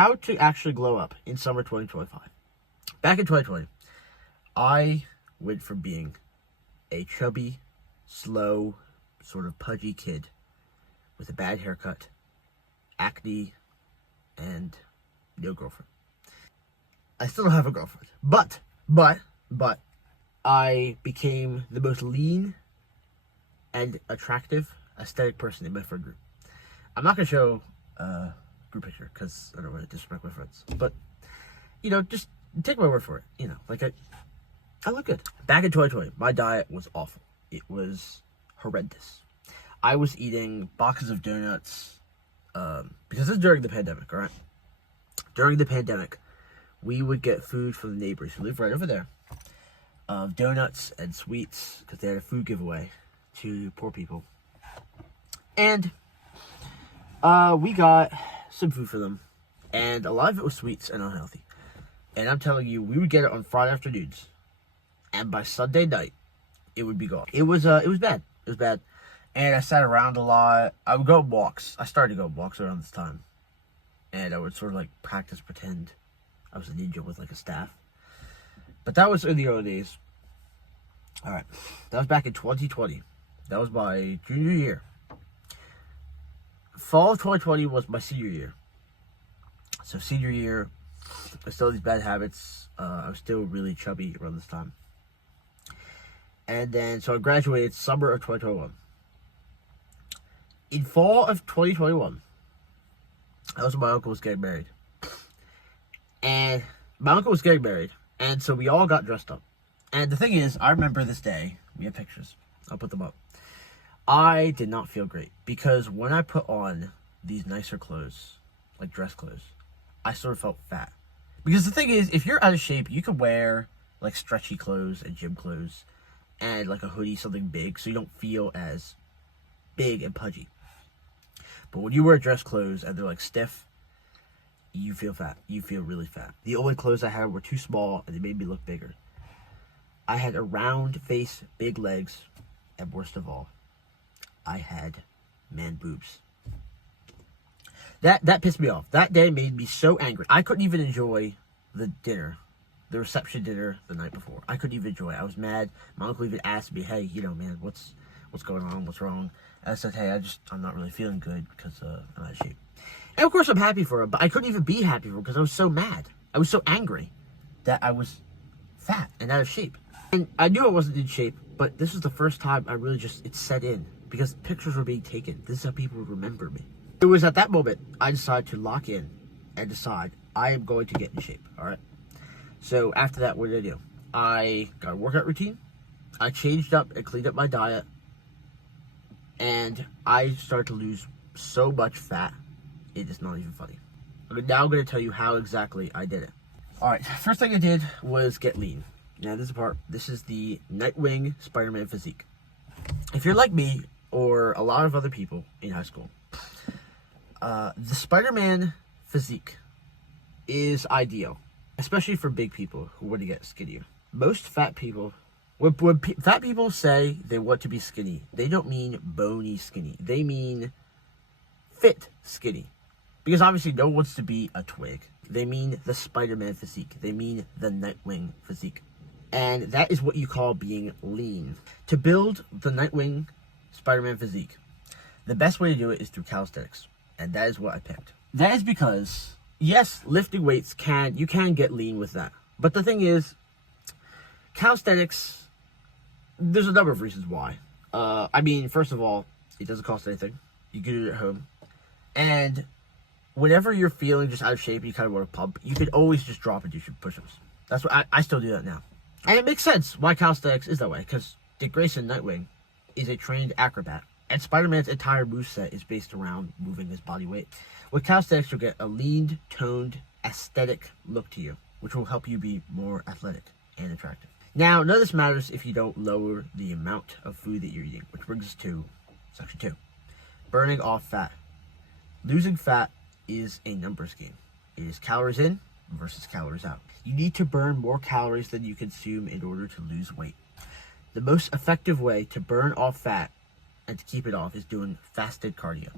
How to actually glow up in summer 2025. Back in 2020, I went from being a chubby, slow, sort of pudgy kid with a bad haircut, acne, and no girlfriend. I still don't have a girlfriend, but I became the most lean and attractive, aesthetic person in my friend group. I'm not gonna show a group picture because I don't want to disrespect my friends, but just take my word for it. I look good. Back in 2020, my diet was awful. It was horrendous. I was eating boxes of donuts because this is during the pandemic, all right? During the pandemic, we would get food from the neighbors who live right over there, donuts and sweets, because they had a food giveaway to poor people. And we got some food for them, and a lot of it was sweets and unhealthy. And I'm telling you, we would get it on Friday afternoons, and by Sunday night, it would be gone. It was bad. It was bad. And I sat around a lot. I would go on walks. I started to go on walks around this time. And I would sort of like practice pretend I was a ninja with like a staff. But that was in the early days. Alright. That was back in 2020. That was my junior year. Fall of 2020 was my senior year. So senior year, I still had these bad habits. I was still really chubby around this time. And then, so I graduated summer of 2021. In fall of 2021, that was when my uncle was getting married. And my uncle was getting married. And so we all got dressed up. And the thing is, I remember this day. We have pictures. I'll put them up. I did not feel great. Because when I put on these nicer clothes, like dress clothes, I sort of felt fat. Because the thing is, if you're out of shape, you can wear like stretchy clothes and gym clothes. And like a hoodie, something big. So you don't feel as big and pudgy. But when you wear dress clothes and they're like stiff, you feel fat. You feel really fat. The only clothes I had were too small and they made me look bigger. I had a round face, big legs, and worst of all, I had man boobs. That pissed me off. That day made me so angry. I couldn't even enjoy the dinner, the reception dinner the night before. I couldn't even enjoy it. I was mad. My uncle even asked me, hey, man, what's going on? What's wrong? And I said, hey, I'm not really feeling good because I'm out of shape. And of course I'm happy for him, but I couldn't even be happy for him because I was so mad. I was so angry that I was fat and out of shape. And I knew I wasn't in shape, but this was the first time I really it set in because pictures were being taken. This is how people would remember me. It was at that moment I decided to lock in and decide I am going to get in shape, all right? So after that, what did I do? I got a workout routine. I changed up and cleaned up my diet. And I started to lose so much fat, it is not even funny. Now I'm going to tell you how exactly I did it. Alright, first thing I did was get lean. Now this is the Nightwing Spider-Man physique. If you're like me, or a lot of other people in high school, the Spider-Man physique is ideal. Especially for big people who want to get skinnier. Most fat people, when fat people say they want to be skinny, they don't mean bony skinny. They mean fit skinny. Because obviously no one wants to be a twig. They mean the Spider-Man physique. They mean the Nightwing physique. And that is what you call being lean. To build the Nightwing Spider-Man physique, the best way to do it is through calisthenics. And that is what I picked. That is because, yes, lifting weights you can get lean with that. But the thing is, calisthenics, there's a number of reasons why. First of all, it doesn't cost anything. You can do it at home. And whenever you're feeling just out of shape, you kind of want to pump, you could always just drop and do some push-ups. That's what I still do that now. And it makes sense why calisthenics is that way, because Dick Grayson, Nightwing, is a trained acrobat. And Spider-Man's entire moveset is based around moving his body weight. With calisthenics, you'll get a lean, toned, aesthetic look to you, which will help you be more athletic and attractive. Now, none of this matters if you don't lower the amount of food that you're eating, which brings us to section 2. Burning off fat. Losing fat is a numbers game. It is calories in versus calories out. You need to burn more calories than you consume in order to lose weight. The most effective way to burn off fat and to keep it off is doing fasted cardio.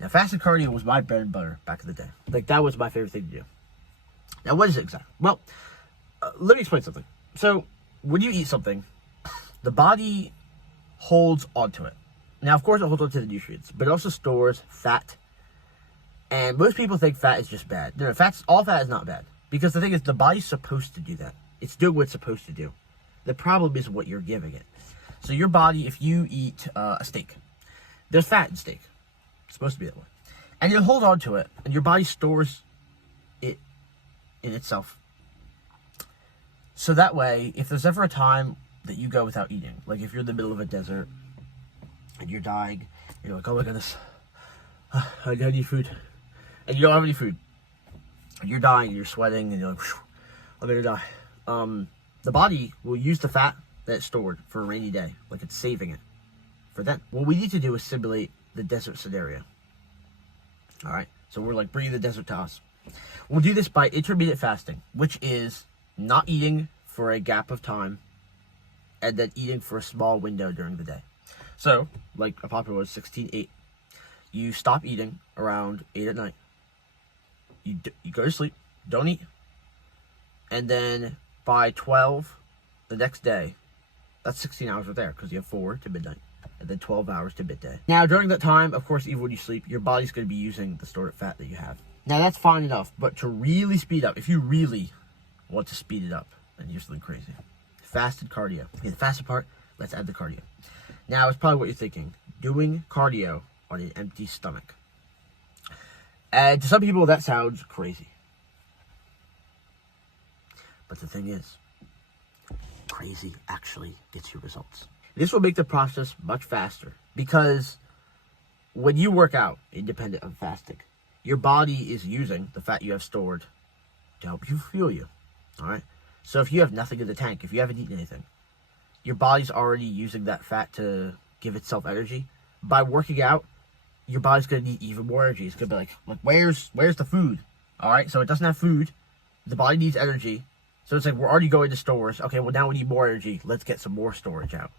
Now, fasted cardio was my bread and butter back in the day. Like, that was my favorite thing to do. Now, what is it exactly? Well, let me explain something. So, when you eat something, the body holds onto it. Now, of course, it holds onto the nutrients, but it also stores fat. And most people think fat is just bad. No, all fat is not bad. Because the thing is, the body's supposed to do that. It's doing what it's supposed to do. The problem is what you're giving it. So your body, if you eat a steak, there's fat in steak. It's supposed to be that way. And you hold on to it, and your body stores it in itself. So that way, if there's ever a time that you go without eating, like if you're in the middle of a desert, and you're dying, and you're like, oh my goodness, I need food. And you don't have any food. And you're dying, and you're sweating, and you're like, I'm gonna die. The body will use the fat that it's stored for a rainy day, like it's saving it for then. What we need to do is simulate the desert scenario. All right, so we're like bringing the desert to us. We'll do this by intermittent fasting, which is not eating for a gap of time and then eating for a small window during the day. So, like a popular was 16-8. You stop eating around 8 at night. You go to sleep, don't eat, and then by 12 the next day, that's 16 hours right there, because you have 4 to midnight, and then 12 hours to midday. Now, during that time, of course, even when you sleep, your body's going to be using the stored fat that you have. Now, that's fine enough, but to really speed up, if you really want to speed it up, then you're something crazy. Fasted cardio. Okay, the fasted part, let's add the cardio. Now, it's probably what you're thinking. Doing cardio on an empty stomach. And to some people, that sounds crazy. But the thing is, crazy actually gets you results. This will make the process much faster, because when you work out independent of fasting, your body is using the fat you have stored to help you fuel you. All right? So if you have nothing in the tank, if you haven't eaten anything, your body's already using that fat to give itself energy. By working out, your body's going to need even more energy. It's going to be like, where's the food? All right? So it doesn't have food. The body needs energy. So it's like, we're already going to stores. Okay, well, now we need more energy. Let's get some more storage out.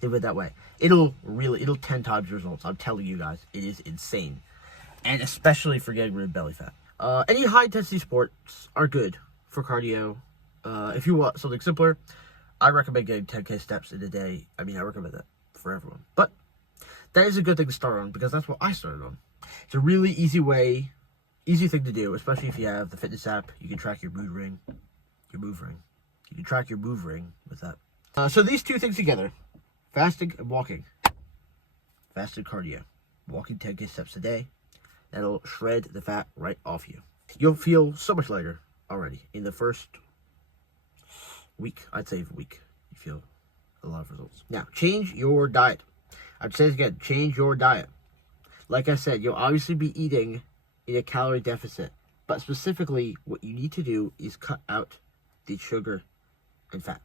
Think of it that way. It'll 10 times your results. I'm telling you guys, it is insane. And especially for getting rid of belly fat. Any high-intensity sports are good for cardio. If you want something simpler, I recommend getting 10K steps in a day. I mean, I recommend that for everyone. But that is a good thing to start on, because that's what I started on. It's a really easy thing to do, especially if you have the fitness app. You can track your move ring. You can track your move ring with that. So these two things together, fasting and walking. Fasted cardio. Walking 10K steps a day. That'll shred the fat right off you. You'll feel so much lighter already. In the first week, I'd say a week, you feel a lot of results. Now, change your diet. I'd say it again, change your diet. Like I said, you'll obviously be eating in a calorie deficit, but specifically what you need to do is cut out the sugar and fat.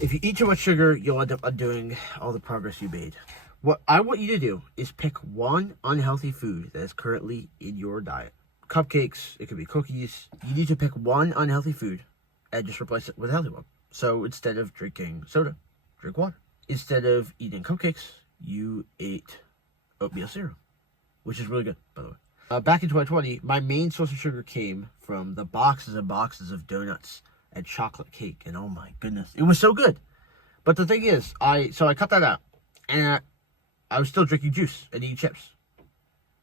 If you eat too much sugar, you'll end up undoing all the progress you made. What I want you to do is pick one unhealthy food that is currently in your diet. Cupcakes, it could be cookies. You need to pick one unhealthy food and just replace it with a healthy one. So instead of drinking soda, drink water. Instead of eating cupcakes, you ate oatmeal cereal, which is really good, by the way. Back in 2020, my main source of sugar came from the boxes and boxes of donuts and chocolate cake, and oh my goodness, it was so good. But the thing is, I cut that out, and I was still drinking juice and eating chips.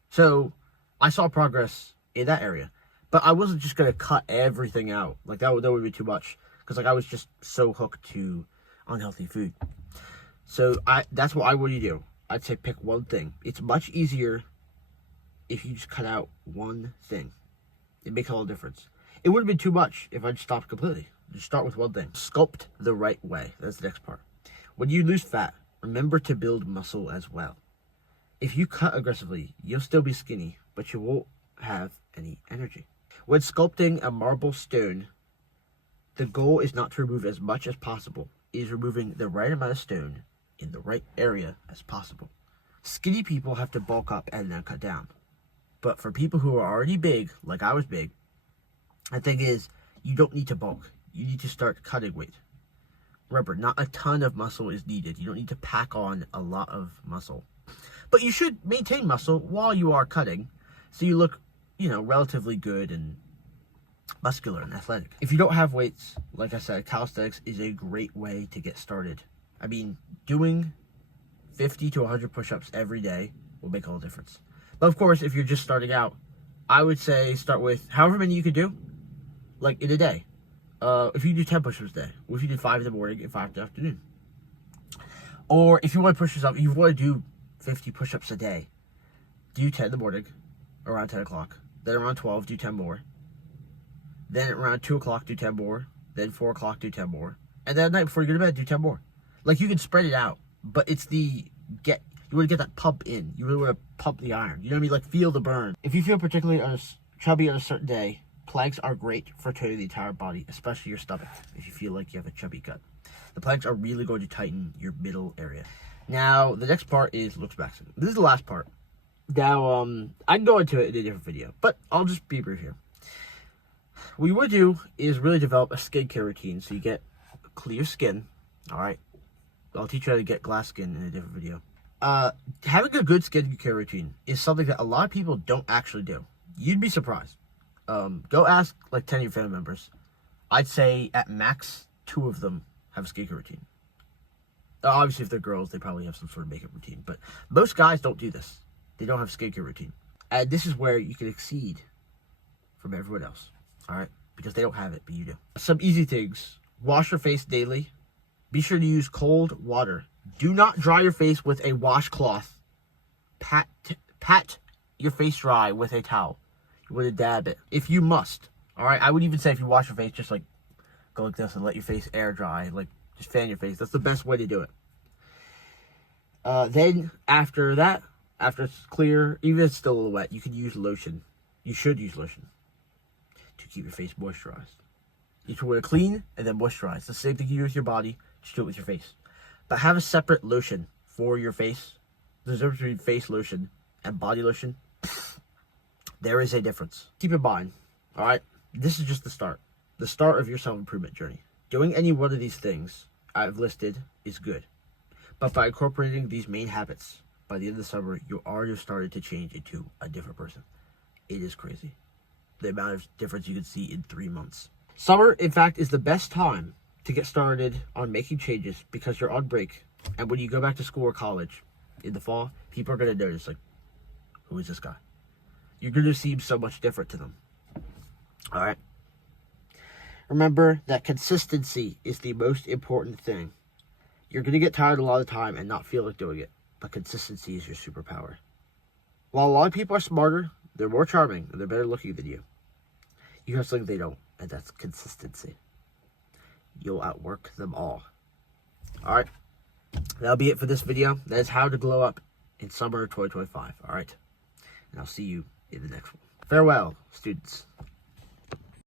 So I saw progress in that area, but I wasn't just gonna cut everything out. Like that would be too much, because like I was just so hooked to unhealthy food. So that's what I want you to do. I'd say pick one thing. It's much easier if you just cut out one thing. It makes all the difference. It would have been too much if I just stopped completely. Just start with one thing. Sculpt the right way. That's the next part. When you lose fat, remember to build muscle as well. If you cut aggressively, you'll still be skinny, but you won't have any energy. When sculpting a marble stone, the goal is not to remove as much as possible. It is removing the right amount of stone in the right area as possible. Skinny people have to bulk up and then cut down. But for people who are already big, like I was big, the thing is, you don't need to bulk. You need to start cutting weight. Remember, not a ton of muscle is needed. You don't need to pack on a lot of muscle. But you should maintain muscle while you are cutting, so you look, relatively good and muscular and athletic. If you don't have weights, like I said, calisthenics is a great way to get started. I mean, doing 50 to 100 push-ups every day will make all the difference. But of course, if you're just starting out, I would say start with however many you could do, like in a day. If you do 10 push-ups a day, or if you did 5 in the morning and 5 in the afternoon. Or if you want to push yourself, if you want to do 50 push-ups a day, do 10 in the morning, around 10 o'clock. Then around 12, do 10 more. Then around 2 o'clock, do 10 more. Then 4 o'clock, do 10 more. And then at night before you go to bed, do 10 more. Like, you can spread it out, but it's you want to get that pump in. You really want to pump the iron. You know what I mean? Like, feel the burn. If you feel particularly chubby on a certain day, planks are great for toning the entire body, especially your stomach, if you feel like you have a chubby gut. The planks are really going to tighten your middle area. Now, the next part is looks maxing. This is the last part. Now, I can go into it in a different video, but I'll just be brief here. What you want to do is really develop a skincare routine so you get clear skin, all right? I'll teach you how to get glass skin in a different video. Having a good skincare routine is something that a lot of people don't actually do. You'd be surprised. Go ask like 10 of your family members. I'd say at max 2 of them have a skincare routine. Obviously, if they're girls, they probably have some sort of makeup routine. But most guys don't do this. They don't have a skincare routine. And this is where you can exceed from everyone else. All right? Because they don't have it, but you do. Some easy things. Wash your face daily. Be sure to use cold water. Do not dry your face with a washcloth. Pat your face dry with a towel. You want to dab it. If you must. All right? I would even say if you wash your face, just like go like this and let your face air dry. Like, just fan your face. That's the best way to do it. Then, after that, after it's clear, even if it's still a little wet, you can use lotion. You should use lotion to keep your face moisturized. You should want to clean and then moisturize. The same thing you do with your body, just do it with your face. But have a separate lotion for your face. There's a difference between face lotion and body lotion. There is a difference. Keep in mind, all right, this is just the start of your self-improvement journey. Doing any one of these things I've listed is good. But by incorporating these main habits, by the end of the summer, you already started to change into a different person. It is crazy. The amount of difference you can see in 3 months. Summer, in fact, is the best time to get started on making changes because you're on break. And when you go back to school or college in the fall, people are going to notice, like, who is this guy? You're going to seem so much different to them. All right? Remember that consistency is the most important thing. You're going to get tired a lot of the time and not feel like doing it. But consistency is your superpower. While a lot of people are smarter, they're more charming, and they're better looking than you. You have something they don't, and that's consistency. You'll outwork them all. Alright, that'll be it for this video. That is how to glow up in summer 2025. Alright, and I'll see you in the next one. Farewell, students.